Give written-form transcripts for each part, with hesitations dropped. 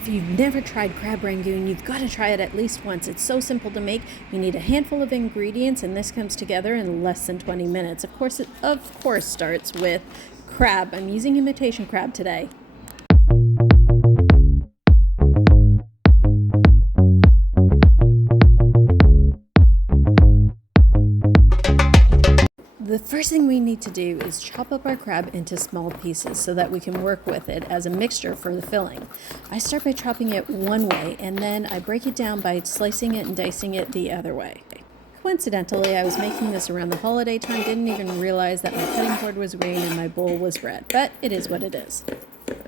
If you've never tried crab rangoon, you've got to try it at least once. It's so simple to make. You need a handful of ingredients, and this comes together in less than 20 minutes. Of course, it starts with crab. I'm using imitation crab today. The first thing we need to do is chop up our crab into small pieces so that we can work with it as a mixture for the filling. I start by chopping it one way, and then I break it down by slicing it and dicing it the other way. Coincidentally, I was making this around the holiday time, didn't even realize that my cutting board was green and my bowl was red, but it is what it is.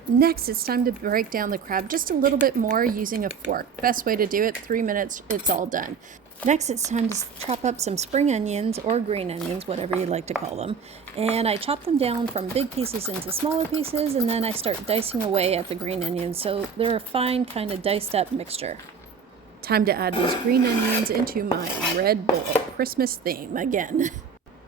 Next, it's time to break down the crab just a little bit more using a fork. Best way to do it, 3 minutes, it's all done. Next, it's time to chop up some spring onions or green onions, whatever you'd like to call them. And I chop them down from big pieces into smaller pieces, and then I start dicing away at the green onions so they're a fine kind of diced up mixture. Time to add these green onions into my red bowl. Christmas theme again.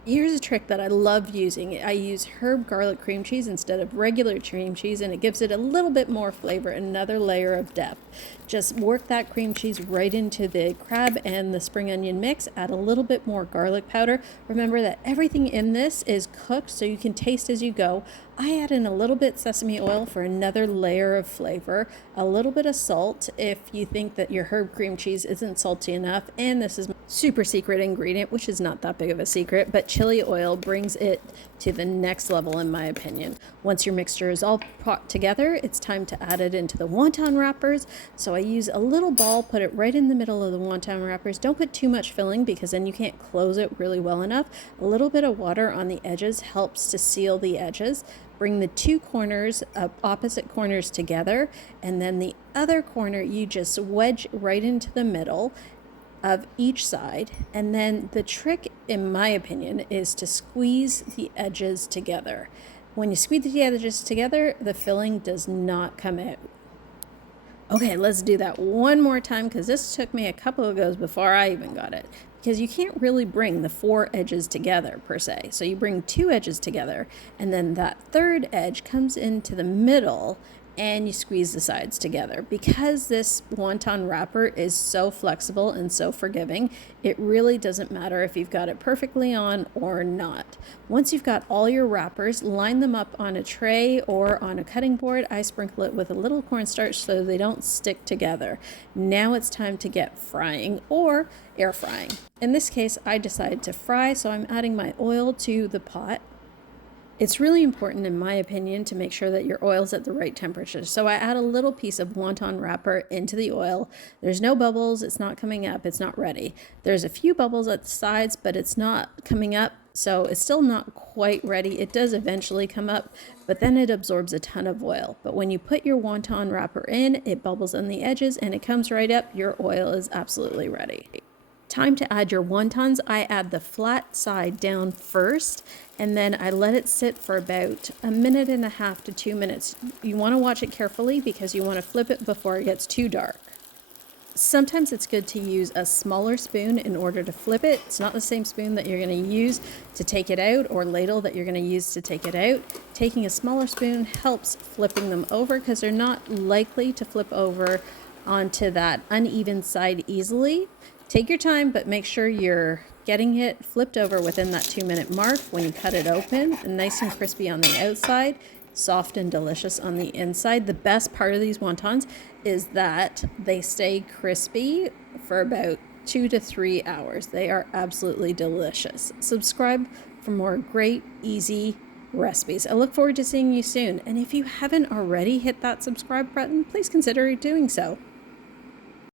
Here's a trick that I love using. I use herb garlic cream cheese instead of regular cream cheese, and it gives it a little bit more flavor, another layer of depth. Just work that cream cheese right into the crab and the spring onion mix. Add a little bit more garlic powder. Remember that everything in this is cooked so you can taste as you go. I add in a little bit sesame oil for another layer of flavor, a little bit of salt if you think that your herb cream cheese isn't salty enough, and this is my super secret ingredient, which is not that big of a secret, but chili oil brings it to the next level in my opinion. Once your mixture is all put together, it's time to add it into the wonton wrappers. So I use a little ball, put it right in the middle of the wonton wrappers. Don't put too much filling because then you can't close it really well enough. A little bit of water on the edges helps to seal the edges. Bring the two corners, opposite corners together, and then the other corner you just wedge right into the middle of each side. And then the trick, in my opinion, is to squeeze the edges together. When you squeeze the edges together, the filling does not come out. Okay, let's do that one more time because this took me a couple of goes before I even got it. Because you can't really bring the 4 edges together per se. So you bring 2 edges together, and then that third edge comes into the middle and you squeeze the sides together. Because this wonton wrapper is so flexible and so forgiving, it really doesn't matter if you've got it perfectly on or not. Once you've got all your wrappers, line them up on a tray or on a cutting board. I sprinkle it with a little cornstarch so they don't stick together. Now it's time to get frying or air frying. In this case, I decided to fry, so I'm adding my oil to the pot. It's really important, in my opinion, to make sure that your oil's at the right temperature. So I add a little piece of wonton wrapper into the oil. There's no bubbles, it's not coming up, it's not ready. There's a few bubbles at the sides, but it's not coming up, so it's still not quite ready. It does eventually come up, but then it absorbs a ton of oil. But when you put your wonton wrapper in, it bubbles on the edges and it comes right up. Your oil is absolutely ready. Time to add your wontons. I add the flat side down first, and then I let it sit for about 1.5 minutes to 2 minutes. You want to watch it carefully because you want to flip it before it gets too dark. Sometimes it's good to use a smaller spoon in order to flip it. It's not the same spoon that you're going to use to take it out or ladle that you're going to use to take it out. Taking a smaller spoon helps flipping them over because they're not likely to flip over onto that uneven side easily. Take your time, but make sure you're getting it flipped over within that 2-minute mark when you cut it open. And nice and crispy on the outside, soft and delicious on the inside. The best part of these wontons is that they stay crispy for about 2 to 3 hours. They are absolutely delicious. Subscribe for more great, easy recipes. I look forward to seeing you soon. And if you haven't already hit that subscribe button, please consider doing so.